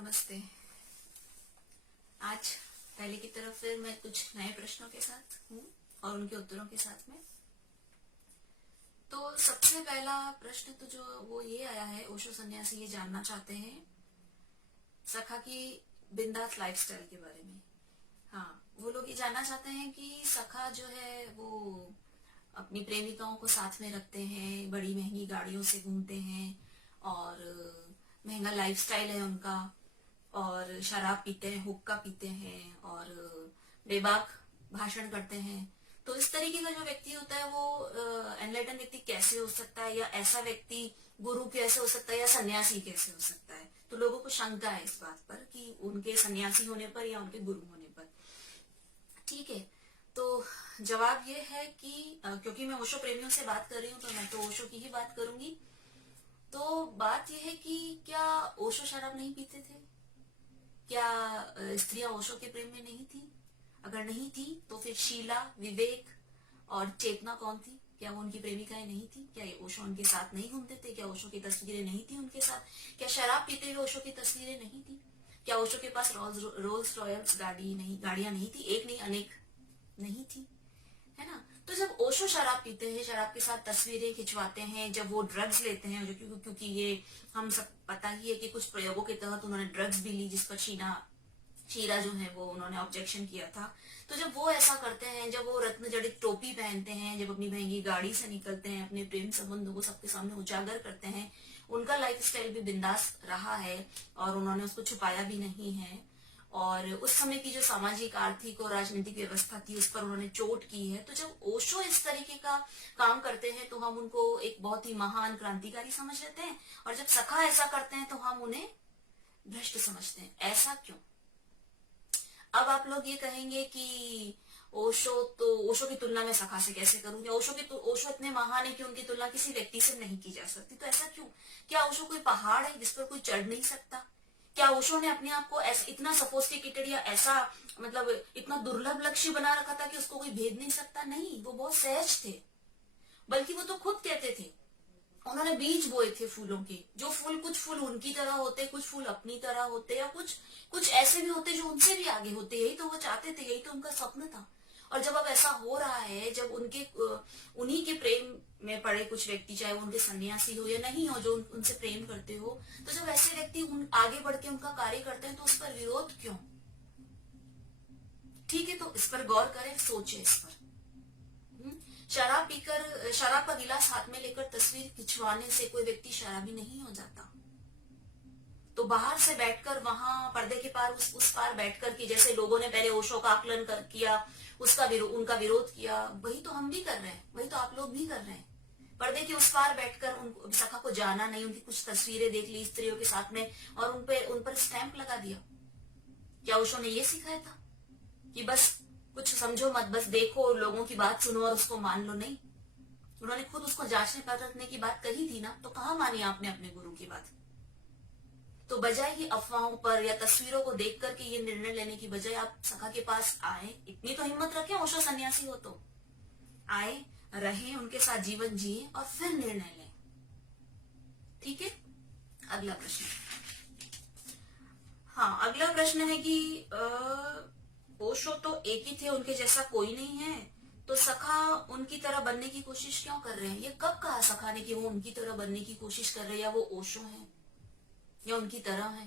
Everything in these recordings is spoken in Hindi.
नमस्ते। आज पहले की तरफ फिर मैं कुछ नए प्रश्नों के साथ हूँ और उनके उत्तरों के साथ में। तो सबसे पहला प्रश्न तो जो वो ये आया है, ओशो सन्यासी ये जानना चाहते हैं सखा की बिंदास लाइफस्टाइल के बारे में। हाँ, वो लोग ये जानना चाहते हैं कि सखा जो है वो अपनी प्रेमिकाओं को साथ में रखते हैं, बड़ी महंगी गाड़ियों से घूमते हैं और महंगा लाइफस्टाइल है उनका, और शराब पीते हैं, हुक्का पीते हैं और बेबाक भाषण करते हैं। तो इस तरीके का जो व्यक्ति होता है वो एनलाइटन व्यक्ति कैसे हो सकता है, या ऐसा व्यक्ति गुरु कैसे हो सकता है, या सन्यासी कैसे हो सकता है। तो लोगों को शंका है इस बात पर कि उनके सन्यासी होने पर या उनके गुरु होने पर। ठीक है, तो जवाब ये है कि क्योंकि मैं ओशो प्रेमियों से बात कर रही हूँ तो मैं तो ओशो की ही बात करूंगी। तो बात यह है कि क्या ओशो शराब नहीं पीते थे? क्या स्त्रियां ओशो के प्रेम में नहीं थी? अगर नहीं थी तो फिर शीला, विवेक और चेतना कौन थी? क्या वो उनकी प्रेमिकाएं नहीं थी? क्या ये ओशो उनके साथ नहीं घूमते थे? क्या ओशो की तस्वीरें नहीं थी उनके साथ? क्या शराब पीते हुए ओशो की तस्वीरें नहीं थी? क्या ओशो के पास रोल्स रॉयल्स गाड़ियां नहीं थी? एक नहीं, अनेक नहीं थी, है ना। तो जब ओशो शराब पीते हैं, शराब के साथ तस्वीरें खिंचवाते हैं, जब वो ड्रग्स लेते हैं, जो क्योंकि ये हम सब पता ही है कि कुछ प्रयोगों के तहत उन्होंने ड्रग्स भी ली, जिस पर शीरा जो है वो उन्होंने ऑब्जेक्शन किया था। तो जब वो ऐसा करते हैं, जब वो रत्न जड़ित टोपी पहनते हैं, जब अपनी महंगी गाड़ी से निकलते हैं, अपने प्रेम संबंधों को सबके सामने उजागर करते हैं, उनका लाइफस्टाइल भी बिंदास रहा है और उन्होंने उसको छुपाया भी नहीं है। और उस समय की जो सामाजिक, आर्थिक और राजनीतिक व्यवस्था थी उस पर उन्होंने चोट की है। तो जब ओशो इस तरीके का काम करते हैं तो हम उनको एक बहुत ही महान क्रांतिकारी समझ लेते हैं, और जब सखा ऐसा करते हैं तो हम उन्हें भ्रष्ट समझते हैं। ऐसा क्यों? अब आप लोग ये कहेंगे कि ओशो की तुलना में सखा से कैसे करूं, या ओशो इतने महान है कि उनकी तुलना किसी व्यक्ति से नहीं की जा सकती। तो ऐसा क्यों? क्या ओशो कोई पहाड़ है जिस पर कोई चढ़ नहीं सकता? क्या ओशो ने अपने आप को इतना सफोस्टिकेटेड या ऐसा मतलब इतना दुर्लभ लक्ष्य बना रखा था कि उसको कोई भेद नहीं सकता? नहीं, वो बहुत सहज थे। बल्कि वो तो खुद कहते थे, उन्होंने बीज बोए थे फूलों के, जो फूल, कुछ फूल उनकी तरह होते, कुछ फूल अपनी तरह होते, या कुछ ऐसे भी होते जो उनसे भी आगे होते। यही तो वो चाहते थे, यही तो उनका स्वप्न था। और जब अब ऐसा हो रहा है, जब उन्हीं के प्रेम में पड़े कुछ व्यक्ति, चाहे वो उनके सन्यासी हो या नहीं हो, जो उनसे प्रेम करते हो, तो जब ऐसे व्यक्ति आगे बढ़ के उनका कार्य करते हैं तो उस पर विरोध क्यों? ठीक है, तो इस पर गौर करें, सोचे इस पर। शराब का गिलास हाथ में लेकर तस्वीर खिंचवाने से कोई व्यक्ति शराबी नहीं हो जाता। तो बाहर से बैठकर, वहां पर्दे के पार उस पार बैठकर के, जैसे लोगों ने पहले ओशो का आकलन किया, उनका विरोध किया, वही तो हम भी कर रहे हैं, वही तो आप लोग भी कर रहे हैं। पर्दे के उस पार बैठकर सखा को जाना नहीं, उनकी कुछ तस्वीरें देख ली स्त्रियों के साथ में और उन पर स्टैंप लगा दिया। क्या ओशो ने ये सिखाया था कि बस कुछ समझो मत, बस देखो, लोगों की बात सुनो और उसको मान लो? नहीं, उन्होंने खुद उसको जांचने परखने की बात कही थी ना। तो कहाँ मानी आपने अपने गुरु की बात? तो बजाय ही अफवाहों पर या तस्वीरों को देख करके ये निर्णय लेने की बजाय आप सखा के पास आए, इतनी तो हिम्मत रखें, ओशो सन्यासी हो तो आए, रहें, उनके साथ जीवन जिए और फिर निर्णय लें। ठीक है, अगला प्रश्न। हाँ, अगला प्रश्न है कि ओशो तो एक ही थे, उनके जैसा कोई नहीं है, तो सखा उनकी तरह बनने की कोशिश क्यों कर रहे हैं? ये कब कहा सखा ने कि वो उनकी तरह बनने की कोशिश कर रहे हैं, या वो ओशो हैं या उनकी तरह है?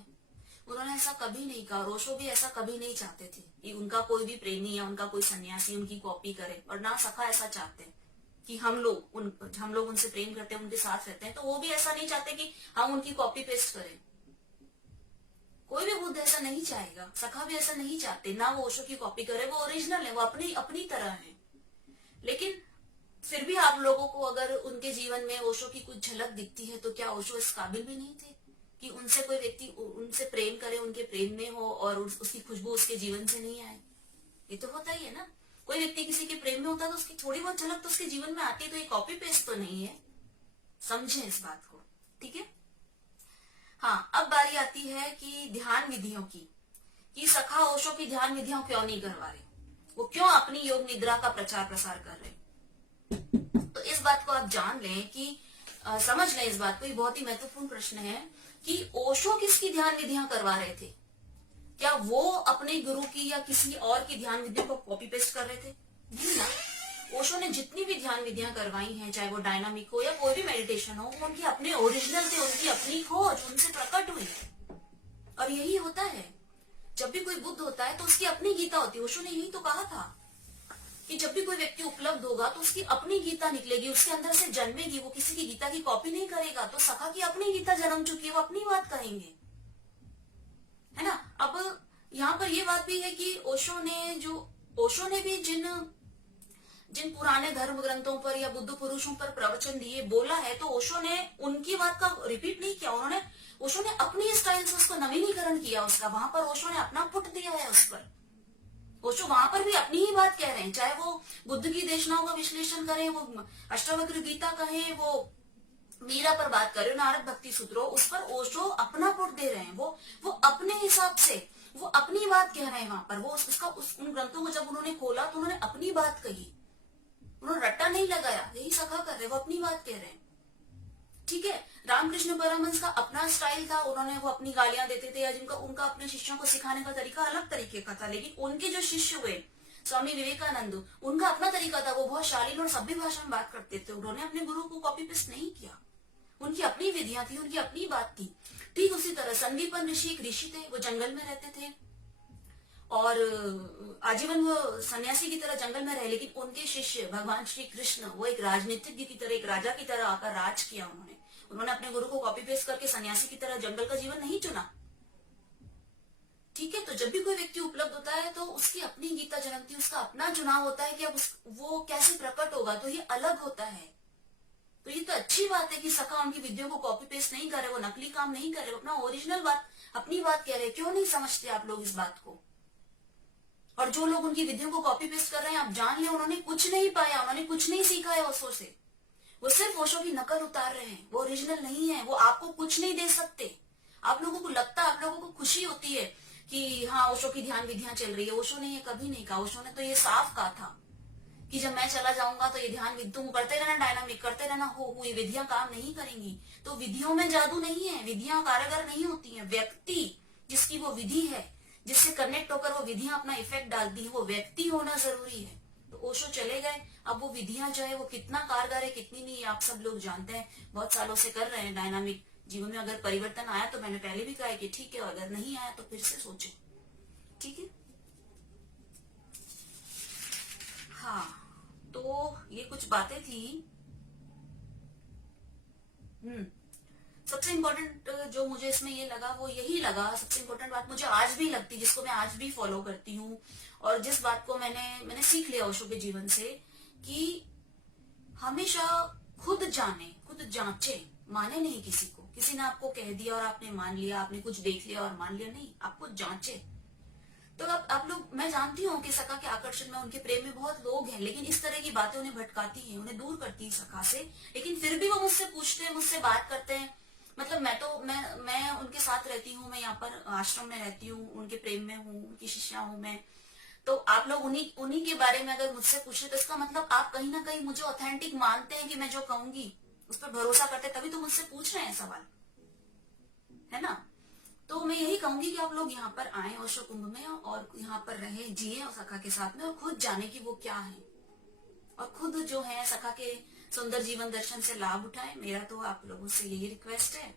उन्होंने ऐसा कभी नहीं कहा। ओशो भी ऐसा कभी नहीं चाहते थे कि उनका कोई भी प्रेमी या उनका कोई सन्यासी उनकी कॉपी करे, और ना सखा ऐसा चाहते कि हम लोग उनसे प्रेम करते हैं, उनके साथ रहते हैं, तो वो भी ऐसा नहीं चाहते कि हम उनकी कॉपी पेस्ट करें। कोई भी बुद्ध ऐसा नहीं चाहेगा, सखा भी ऐसा नहीं चाहते, ना वो ओशो की कॉपी करे, वो ओरिजिनल है, वो अपनी तरह है। लेकिन फिर भी आप लोगों को अगर उनके जीवन में ओशो की कुछ झलक दिखती है, तो क्या ओशो इस काबिल भी नहीं थे कि उनसे कोई व्यक्ति उनसे प्रेम करे, उनके प्रेम में हो और उसकी खुशबू उसके जीवन से नहीं आए? ये तो होता ही है ना। कोई व्यक्ति किसी के प्रेम में होता है तो उसकी थोड़ी बहुत झलक तो उसके जीवन में आती है, तो ये कॉपी पेस्ट तो नहीं है। समझें इस बात को, ठीक है। हाँ, अब बारी आती है कि ध्यान विधियों की, कि सखा ओशो की ध्यान विधियों क्यों नहीं करवा रहे, वो क्यों अपनी योग निद्रा का प्रचार प्रसार कर रहे। तो इस बात को आप जान लें कि समझ लें इस बात को, ये बहुत ही महत्वपूर्ण प्रश्न है कि ओशो किसकी ध्यान विधियां करवा रहे थे? क्या वो अपने गुरु की या किसी और की ध्यान विधियों को कॉपी पेस्ट कर रहे थे? नहीं ना। ओशो ने जितनी भी ध्यान विधियां करवाई हैं, चाहे वो डायनामिक हो या कोई भी मेडिटेशन हो, वो उनके अपने ओरिजिनल थे, उनकी अपनी खोज उनसे प्रकट हुई है। और यही होता है, जब भी कोई बुद्ध होता है तो उसकी अपनी गीता होती है। ओशो ने यही तो कहा था कि जब भी कोई व्यक्ति उपलब्ध होगा तो उसकी अपनी गीता निकलेगी, उसके अंदर से जन्मेगी, वो किसी की गीता की कॉपी नहीं करेगा। तो सखा की अपनी गीता जन्म चुकी है, वो अपनी बात कहेंगे, है ना। अब यहाँ पर ये बात भी है कि ओशो ने भी जिन पुराने धर्म ग्रंथों पर या बुद्ध पुरुषों पर प्रवचन दिए, बोला है, तो ओशो ने उनकी बात का रिपीट नहीं किया। ओशो ने अपनी स्टाइल से उसको नवीनीकरण किया उसका। वहां पर ओशो ने अपना पुट दिया है उस पर। ओशो वहां पर भी अपनी ही बात कह रहे हैं, चाहे वो बुद्ध की देशनाओं का विश्लेषण करें, वो अष्टावक्र गीता कहें, वो मीरा पर बात कर रहे हो, नारद भक्ति सूत्रों, उस पर ओशो अपना पुट दे रहे हैं। वो अपने हिसाब से वो अपनी बात कह रहे हैं वहां पर। वो उन ग्रंथों को जब उन्होंने खोला तो उन्होंने अपनी बात कही, उन्होंने रट्टा नहीं लगाया। यही सखा कर रहे, वो अपनी बात कह रहे हैं, ठीक है। रामकृष्ण परमहंस का अपना स्टाइल था, उन्होंने वो अपनी गालियां देते थे, या जिनका उनका अपने शिष्यों को सिखाने का तरीका अलग तरीके का था। लेकिन उनके जो शिष्य हुए स्वामी विवेकानंद, उनका अपना तरीका था, वो बहुत शालीन और सभ्य भाषा में बात करते थे। उन्होंने अपने गुरु को कॉपी पेस्ट नहीं किया, उनकी अपनी विधियां थी, उनकी अपनी बात थी। ठीक उसी तरह संदीपन ऋषि एक ऋषि थे, वो जंगल में रहते थे और आजीवन वो सन्यासी की तरह जंगल में रहे। लेकिन उनके शिष्य भगवान श्री कृष्ण, वो एक राजनीतिज्ञ की तरह, एक राजा की तरह आकर राज किया। उन्होंने अपने गुरु को कॉपी पेस्ट करके सन्यासी की तरह जंगल का जीवन नहीं चुना, ठीक है। तो जब भी कोई व्यक्ति उपलब्ध होता है तो उसकी अपनी गीता जन्मती है, उसका अपना चुनाव होता है कि अब वो कैसे प्रकट होगा, तो ये अलग होता है। तो ये तो अच्छी बात है कि सखा उनकी विधियों को कॉपी पेस्ट नहीं कर रहे, वो नकली काम नहीं कर रहे, वो अपना ओरिजिनल बात, अपनी बात कह रहे। क्यों नहीं समझते आप लोग इस बात को? और जो लोग उनकी विधियों को कॉपी पेस्ट कर रहे हैं, आप जान ले उन्होंने कुछ नहीं पाया, उन्होंने कुछ नहीं सीखा है ओशो से। वो सिर्फ ओशो की नकल उतार रहे हैं, वो ओरिजिनल नहीं है। वो आपको कुछ नहीं दे सकते। आप लोगों को लगता है, आप लोगों को खुशी होती है कि हाँ ओशो की ध्यान विधियां चल रही है। ओशो ने ये कभी नहीं कहा। ओशो ने तो ये साफ कहा था कि जब मैं चला जाऊंगा तो ये ध्यान तुम करते रहना, डायनामिक करते रहना, हो ये विधियां काम नहीं करेंगी। तो विधियों में जादू नहीं है, विधियां कारगर नहीं होती हैं। व्यक्ति जिसकी वो विधि है, जिससे कनेक्ट होकर वो विधियां अपना इफेक्ट डालती है, वो व्यक्ति होना जरूरी है। तो ओशो चले गए, अब वो विधियां जो है वो कितना कारगर है कितनी नहीं, आप सब लोग जानते हैं, बहुत सालों से कर रहे हैं डायनामिक। जीवन में अगर परिवर्तन आया तो मैंने पहले भी कहा है कि ठीक है, अगर नहीं आया तो फिर से सोचें, ठीक है। हाँ, तो ये कुछ बातें थी। सबसे इम्पोर्टेंट जो मुझे इसमें ये लगा, वो यही लगा, सबसे इम्पोर्टेंट बात मुझे आज भी लगती, जिसको मैं आज भी फॉलो करती हूँ, और जिस बात को मैंने सीख लिया ओशो के जीवन से, कि हमेशा खुद जाने, खुद जांचे, माने नहीं किसी को। किसी ने आपको कह दिया और आपने मान लिया, आपने कुछ देख लिया और मान लिया, नहीं, आपको जांचे। तो अब आप लोग, मैं जानती हूँ कि सखा के आकर्षण में, उनके प्रेम में बहुत लोग हैं, लेकिन इस तरह की बातें उन्हें भटकाती हैं, उन्हें दूर करती है सखा से। लेकिन फिर भी वो मुझसे पूछते हैं, मुझसे बात करते हैं। मतलब मैं उनके साथ रहती हूँ, मैं यहाँ पर आश्रम में रहती हूँ, उनके प्रेम में हूँ, उनकी शिष्या हूँ मैं। तो आप लोग उन्हीं के बारे में अगर मुझसे पूछे तो इसका मतलब आप कहीं ना कहीं मुझे ऑथेंटिक मानते हैं कि मैं जो कहूंगी उस पर भरोसा करते, तभी तो मुझसे पूछ रहे हैं सवाल, है ना। तो मैं यही कहूंगी कि आप लोग यहाँ पर आए ओशो कुंभ में, और यहाँ पर रहे, जिए सखा के साथ में, और खुद जाने कि वो क्या है, और खुद जो है सखा के सुंदर जीवन दर्शन से लाभ उठाए। मेरा तो आप लोगों से यही रिक्वेस्ट है,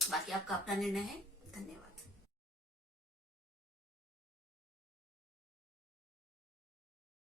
बाकी आपका अपना निर्णय है। धन्यवाद।